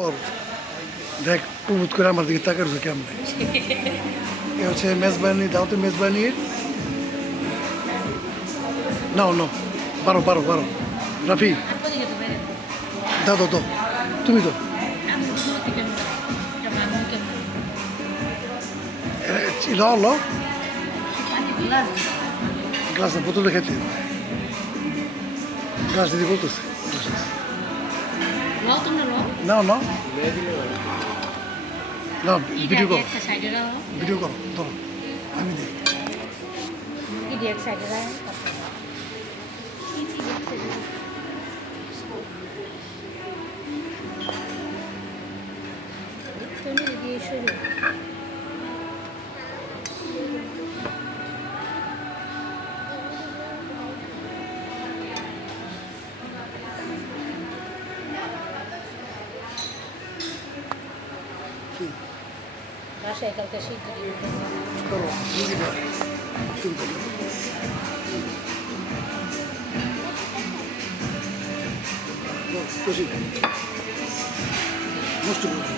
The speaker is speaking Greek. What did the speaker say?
Δεν είναι ένα πρόβλημα. Δεν είναι ένα πρόβλημα. Δεν είναι ένα πρόβλημα. Δεν είναι ένα πρόβλημα. Είναι ένα πρόβλημα. Είναι ένα πρόβλημα. Είναι ένα πρόβλημα. Είναι নাও নাও নাও ভিডিও করো ভিডিও করো ধরো আমি দিই শুরু কি বাসায় কালকে শিগগিরই চলো রুগীটা শুরু করো খুশি নষ্ট করো